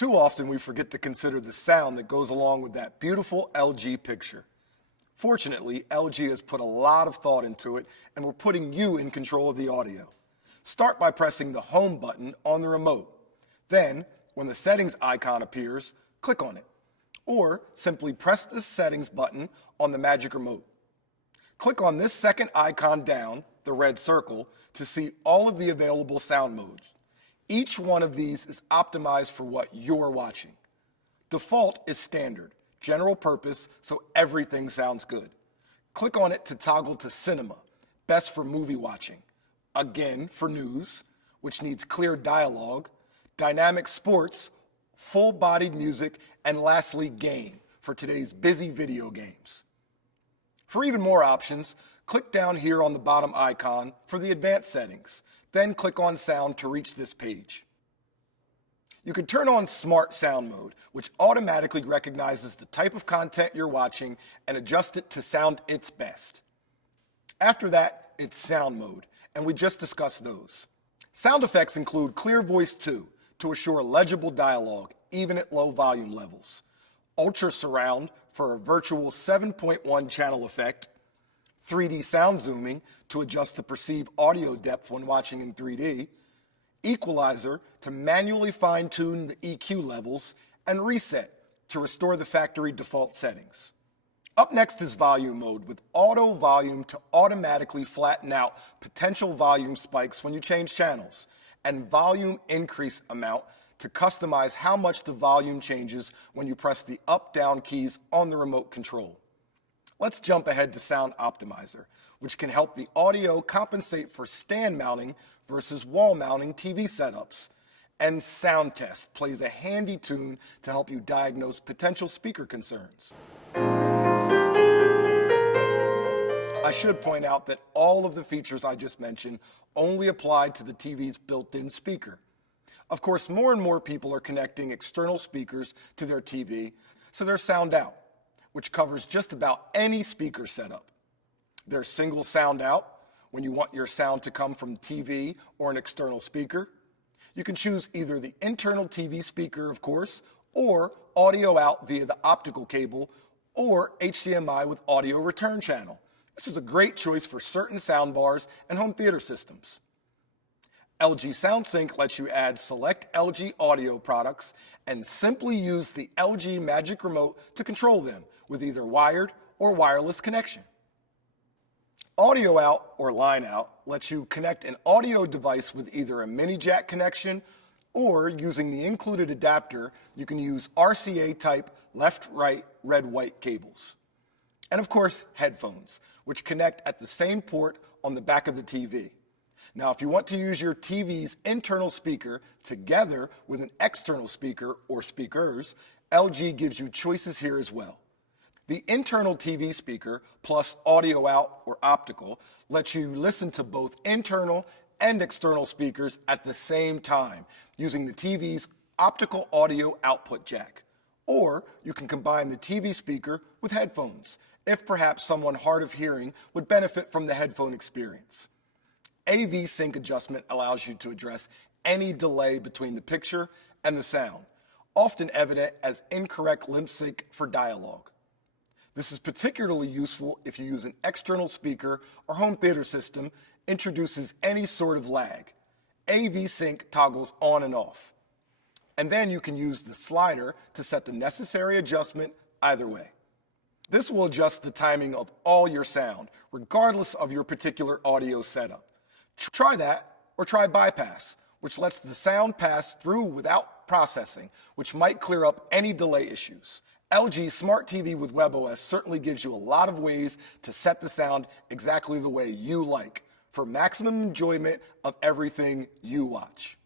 Too often we forget to consider the sound that goes along with that beautiful LG picture. Fortunately, LG has put a lot of thought into it, and we're putting you in control of the audio. Start by pressing the Home button on the remote. Then, when the settings icon appears, click on it. Or simply press the settings button on the Magic Remote. Click on this second icon down, the red circle, to see all of the available sound modes. Each one of these is optimized for what you're watching. Default is standard, general purpose, so everything sounds good. Click on it to toggle to Cinema, best for movie watching. Again, for news, which needs clear dialogue, dynamic sports, full-bodied music, and lastly, game, for today's busy video games. For even more options, click down here on the bottom icon for the advanced settings, then click on Sound to reach this page. You can turn on Smart Sound Mode, which automatically recognizes the type of content you're watching and adjust it to sound its best. After that, it's Sound Mode, and we just discussed those. Sound effects include Clear Voice 2 to assure legible dialogue, even at low volume levels, Ultra Surround for a virtual 7.1 channel effect, 3D sound zooming to adjust the perceived audio depth when watching in 3D, Equalizer to manually fine-tune the EQ levels, and Reset to restore the factory default settings. Up next is Volume Mode with Auto Volume to automatically flatten out potential volume spikes when you change channels, and Volume Increase Amount to customize how much the volume changes when you press the up-down keys on the remote control. Let's jump ahead to Sound Optimizer, which can help the audio compensate for stand mounting versus wall mounting TV setups. And Sound Test plays a handy tune to help you diagnose potential speaker concerns. I should point out that all of the features I just mentioned only apply to the TV's built-in speaker. Of course, more and more people are connecting external speakers to their TV, so there's Sound Out, which covers just about any speaker setup. There's Single Sound Out, when you want your sound to come from TV or an external speaker. You can choose either the internal TV speaker, of course, or audio out via the optical cable, or HDMI with audio return channel. This is a great choice for certain soundbars and home theater systems. LG SoundSync lets you add select LG audio products and simply use the LG Magic Remote to control them with either wired or wireless connection. Audio Out or Line Out lets you connect an audio device with either a mini jack connection or using the included adapter, you can use RCA type left-right red-white cables. And of course, headphones, which connect at the same port on the back of the TV. Now, if you want to use your TV's internal speaker together with an external speaker or speakers, LG gives you choices here as well. The internal TV speaker plus audio out or optical lets you listen to both internal and external speakers at the same time using the TV's optical audio output jack. Or you can combine the TV speaker with headphones if perhaps someone hard of hearing would benefit from the headphone experience. AV sync adjustment allows you to address any delay between the picture and the sound, often evident as incorrect lip sync for dialogue. This is particularly useful if you use an external speaker or home theater system introduces any sort of lag. AV sync toggles on and off. And then you can use the slider to set the necessary adjustment either way. This will adjust the timing of all your sound, regardless of your particular audio setup. Try that, or try Bypass, which lets the sound pass through without processing, which might clear up any delay issues. LG Smart TV with WebOS certainly gives you a lot of ways to set the sound exactly the way you like, for maximum enjoyment of everything you watch.